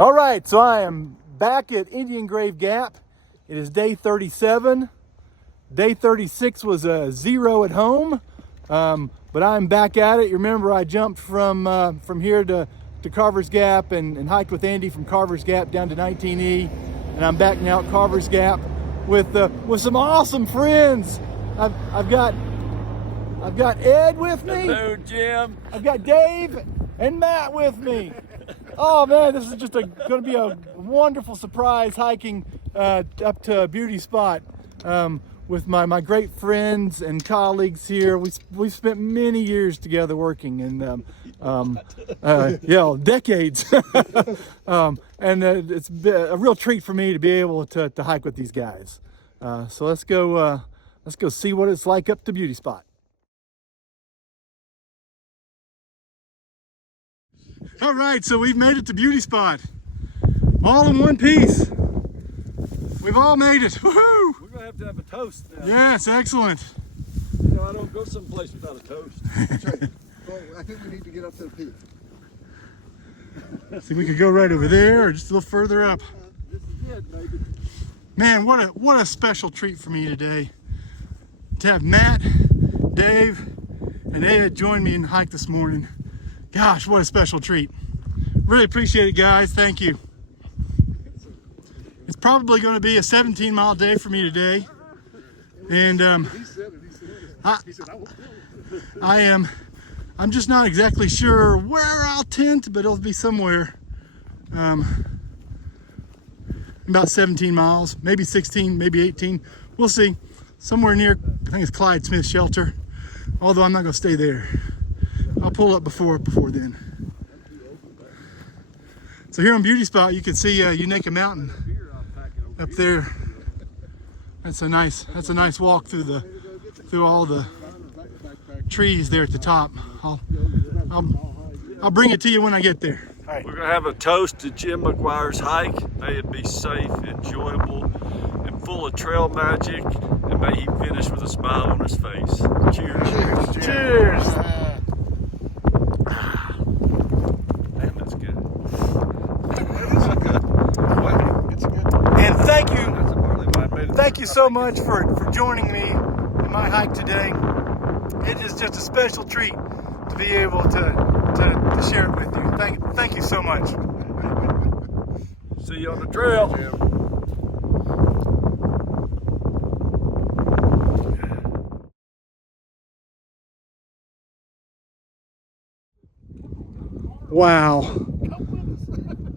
All right, so I am back at Indian Grave Gap. It is day 37. Day 36 was a 0 at home, but I'm back at it. You remember I jumped from here to Carver's Gap and hiked with Andy from Carver's Gap down to 19E, and I'm back now at Carver's Gap with some awesome friends. I've got Ed with me. Hello, Jim. I've got Dave and Matt with me. Oh man, this is just going to be a wonderful surprise hiking up to a beauty spot with my great friends and colleagues here. We've spent many years together working, and decades. And it's been a real treat for me to be able to hike with these guys. So let's go see what it's like up to beauty spot. All right, so we've made it to beauty spot, all in one piece. We've all made it. Woohoo! We're gonna have a toast now. Yes, excellent. You know, I don't go someplace without a toast. That's right. Well, I think we need to get up to the peak. See, we could go right over there or just a little further up. This is it, baby. Man, what a special treat for me today to have Matt, Dave, and Ed join me in the hike this morning. Gosh, what a special treat. Really appreciate it, guys. Thank you. It's probably going to be a 17-mile day for me today. And I'm just not exactly sure where I'll tent, but it'll be somewhere about 17 miles, maybe 16, maybe 18. We'll see. Somewhere near, I think it's Clyde Smith Shelter, although I'm not going to stay there. I'll pull up before then. So here on Beauty Spot, you can see Unaka Mountain up there. That's a nice walk through all the trees there at the top. I'll bring it to you when I get there. All right. We're gonna have a toast to Jim McGuire's hike. May it be safe, enjoyable, and full of trail magic, and may he finish with a smile on his face. Cheers. Cheers. Cheers. Man, that's good. It's good. And thank you. That's a barley wine. Made it. Thank you so much for joining me in my hike today. It is just a special treat to be able to share it with you. Thank you so much. See you on the trail. Wow.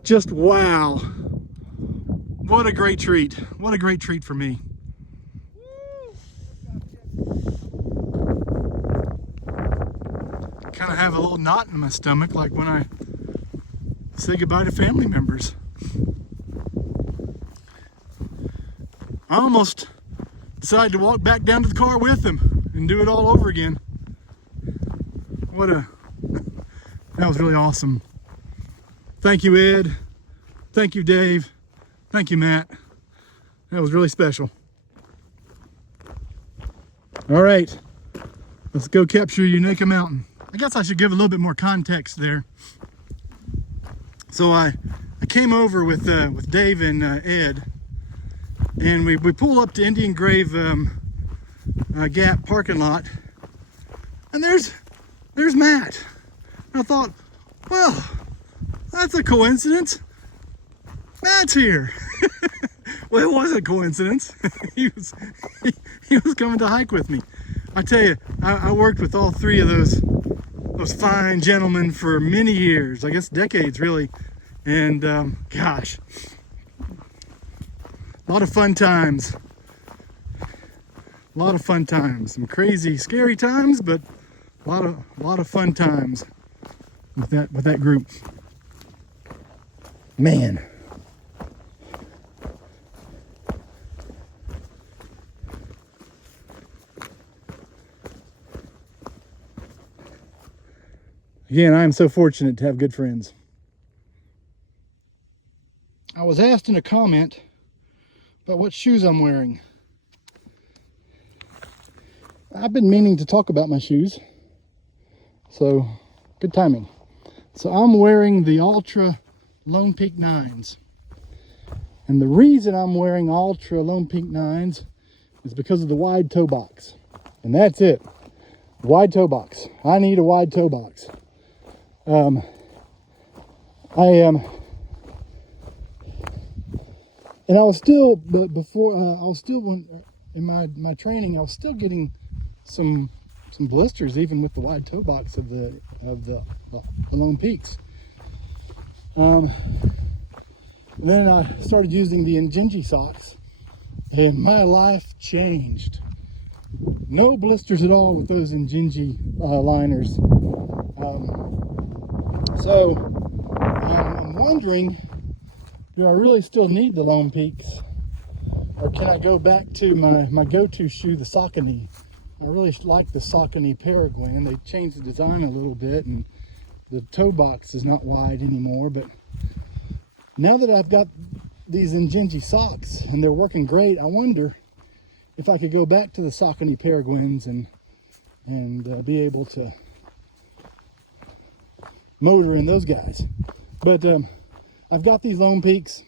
Just wow. What a great treat. What a great treat for me. Kind of have a little knot in my stomach like when I say goodbye to family members. I almost decided to walk back down to the car with them and do it all over again. That was really awesome. Thank you, Ed. Thank you, Dave. Thank you, Matt. That was really special. All right, let's go capture Unaka Mountain. I guess I should give a little bit more context there. So I came over with Dave and Ed, and we pull up to Indian Grave Gap parking lot, and there's Matt. And I thought, well, that's a coincidence. Matt's here. Well, it wasn't a coincidence. he was coming to hike with me. I tell you, I worked with all three of those fine gentlemen for many years, I guess decades really, and gosh, a lot of fun times. Some crazy, scary times, but a lot of fun times with that group. Man. Again, I am so fortunate to have good friends. I was asked in a comment about what shoes I'm wearing. I've been meaning to talk about my shoes, so good timing. So I'm wearing the Ultra Lone Peak 9s. And the reason I'm wearing Ultra Lone Peak 9s is because of the wide toe box. And that's it. Wide toe box. I need a wide toe box. And I was still, but before I was still in my training, I was still getting some blisters even with the wide toe box of the Lone Peaks. And then I started using the Injinji socks, and my life changed. No blisters at all with those Injinji liners. So I'm wondering, do I really still need the Lone Peaks, or can I go back to my go-to shoe, the Saucony? I really like the Saucony Peregrine. They changed the design a little bit, and the toe box is not wide anymore. But now that I've got these Injinji socks and they're working great, I wonder if I could go back to the Saucony Peregrines and be able to motor in those guys. But I've got these Lone Peaks.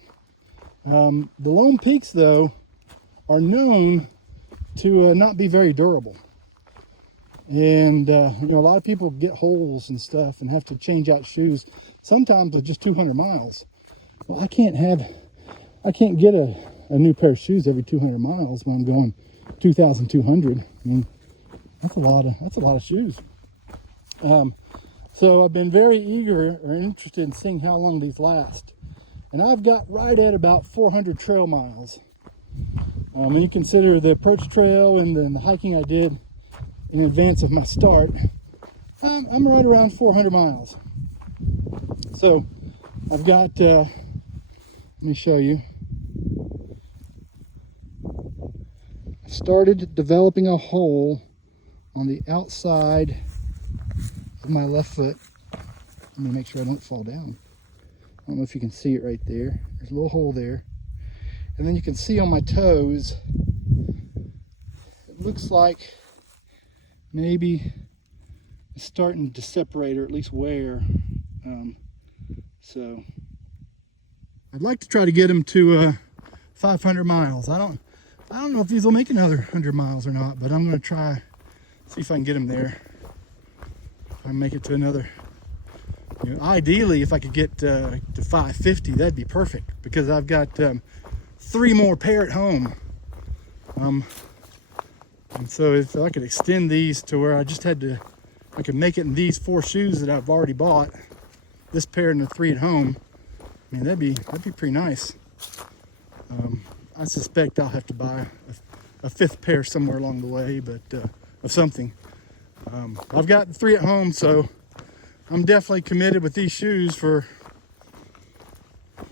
The Lone Peaks, though, are known to not be very durable. And you know, a lot of people get holes and stuff and have to change out shoes, sometimes with just 200 miles. Well, I can't get a new pair of shoes every 200 miles when I'm going 2,200. I mean, that's a lot of shoes. So I've been very eager or interested in seeing how long these last. And I've got right at about 400 trail miles. When you consider the approach trail and the hiking I did in advance of my start, I'm right around 400 miles. So I've got, let me show you. I started developing a hole on the outside of my left foot. Let me make sure I don't fall down. I don't know if you can see it right there. There's a little hole there. And then you can see on my toes, it looks like maybe it's starting to separate, or at least wear. So I'd like to try to get them to 500 miles. I don't know if these will make another 100 miles or not, but I'm going to try, see if I can get them there. If I make it to another, you know, ideally if I could get to 550, that'd be perfect, because I've got 3 more pair at home. And so if I could extend these to where I could make it in these 4 shoes that I've already bought, this pair and the 3 at home, I mean, that'd be pretty nice. I suspect I'll have to buy a 5th pair somewhere along the way, but of something. I've got 3 at home, so I'm definitely committed with these shoes for, I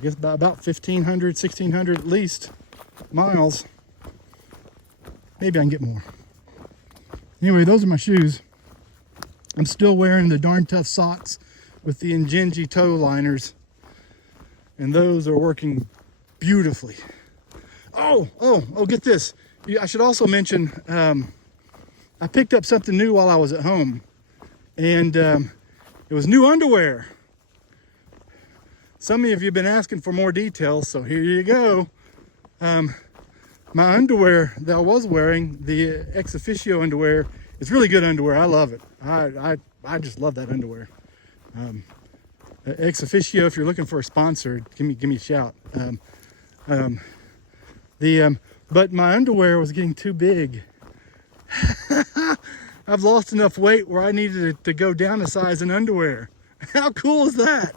guess, about 1,500, 1,600 at least miles. Maybe I can get more. Anyway, those are my shoes. I'm still wearing the Darn Tough socks with the Injinji toe liners, and those are working beautifully. Oh, get this. I should also mention, I picked up something new while I was at home, and it was new underwear. Some of you have been asking for more details, so here you go. My underwear that I was wearing, the Ex Officio underwear, is really good underwear. I love it. I just love that underwear. Ex Officio, if you're looking for a sponsor, give me a shout. But my underwear was getting too big. I've lost enough weight where I needed to go down a size in underwear. How cool is that?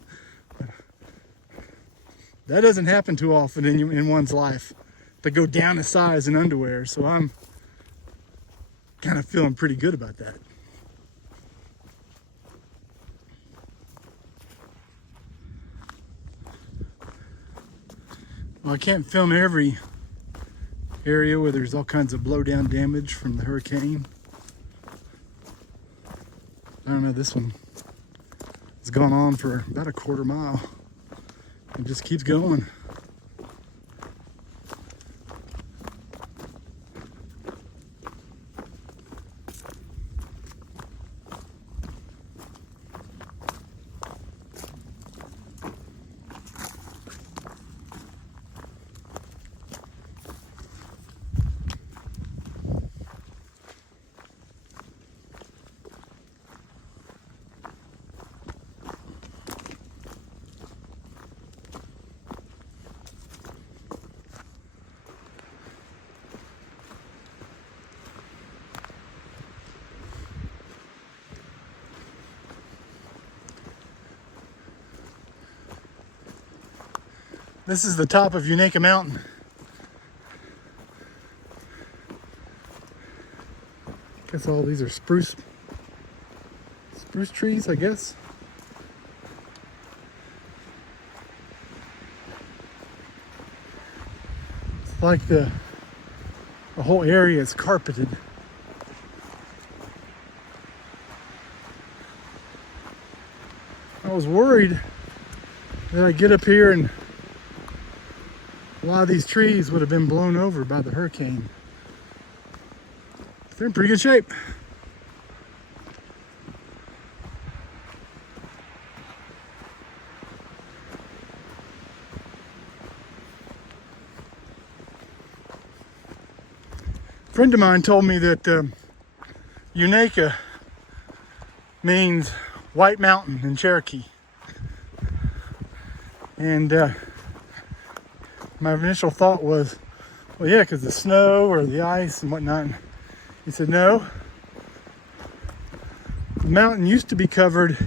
That doesn't happen too often in one's life, to go down a size in underwear. So I'm kind of feeling pretty good about that. Well, I can't film every area where there's all kinds of blowdown damage from the hurricane. I don't know, this one has gone on for about a quarter mile. It just keeps going. This is the top of Unaka Mountain. Guess all these are spruce trees, I guess. It's like the whole area is carpeted. I was worried that I'd get up here and a lot of these trees would have been blown over by the hurricane. They're in pretty good shape. A friend of mine told me that Unaka means White Mountain in Cherokee. And my initial thought was, well, yeah, because the snow or the ice and whatnot. He said, no. The mountain used to be covered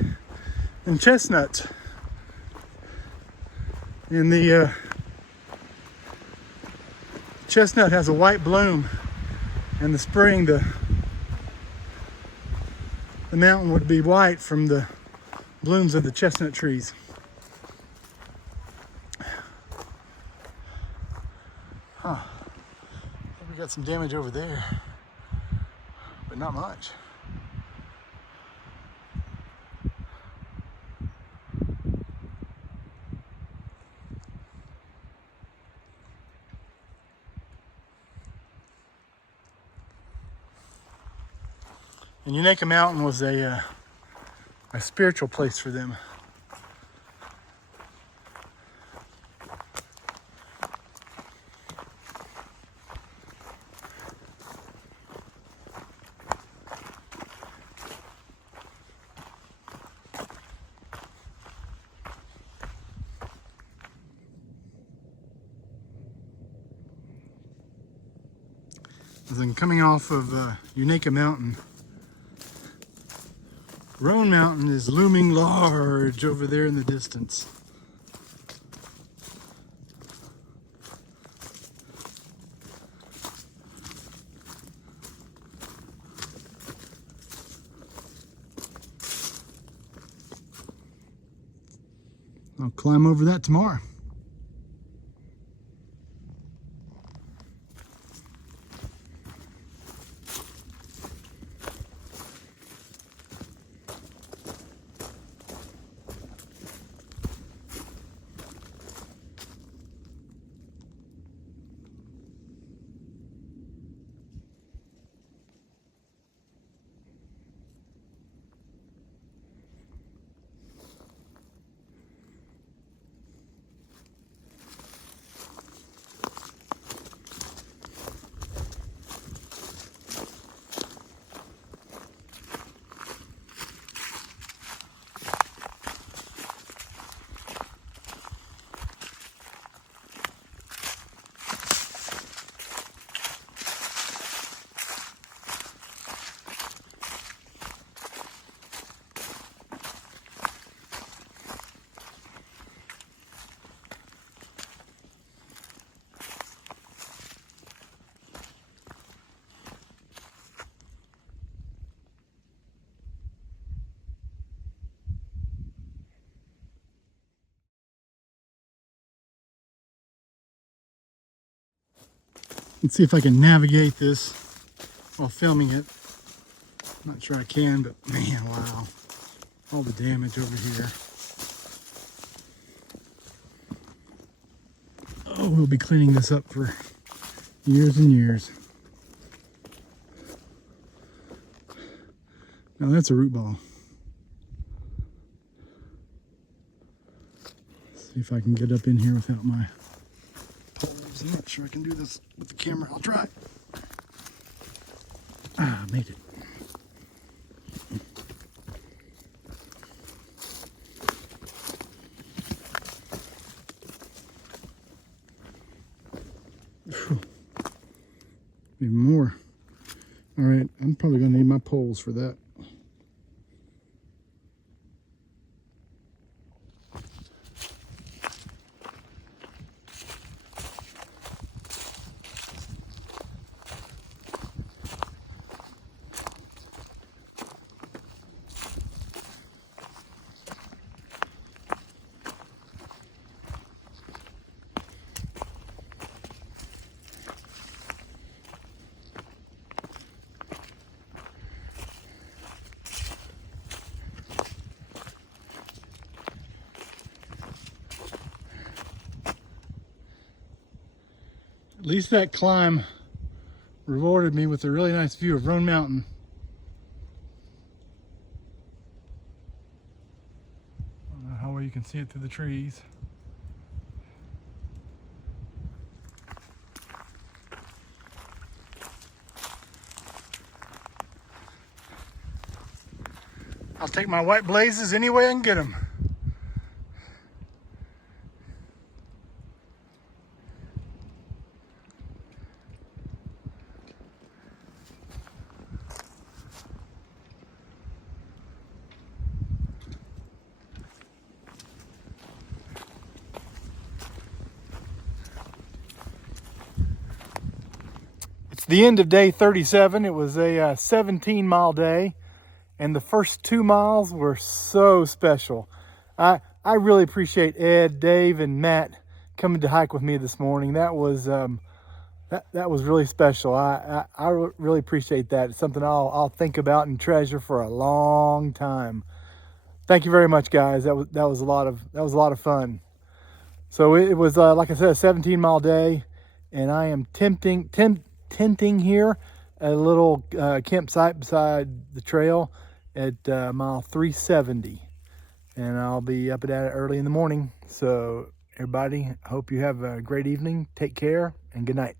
in chestnuts. And the chestnut has a white bloom. In the spring, the mountain would be white from the blooms of the chestnut trees. Huh. We got some damage over there, but not much. And Unaka Mountain was a spiritual place for them. As I'm coming off of Unaka Mountain, Roan Mountain is looming large over there in the distance. I'll climb over that tomorrow. Let's see if I can navigate this while filming it. I'm not sure I can, but man, wow. All the damage over here. Oh, we'll be cleaning this up for years and years. Now that's a root ball. Let's see if I can get up in here without my poles. I'm not sure I can do this with the camera. I'll try. Ah, I made it. Even more. All right, I'm probably gonna need my poles for that. least that climb rewarded me with a really nice view of Roan Mountain. I don't know how well you can see it through the trees. I'll take my white blazes any way I can get them. It's the end of day 37. It was a 17-mile day. And the first 2 miles were so special. I really appreciate Ed, Dave, and Matt coming to hike with me this morning. That was that was really special. I really appreciate that. It's something I'll think about and treasure for a long time. Thank you very much, guys. That was a lot of fun. So it was like I said, a 17-mile day, and I am tenting here at a little campsite beside the trail at mile 370, and I'll be up at it early in the morning. So everybody, I hope you have a great evening. Take care and good night.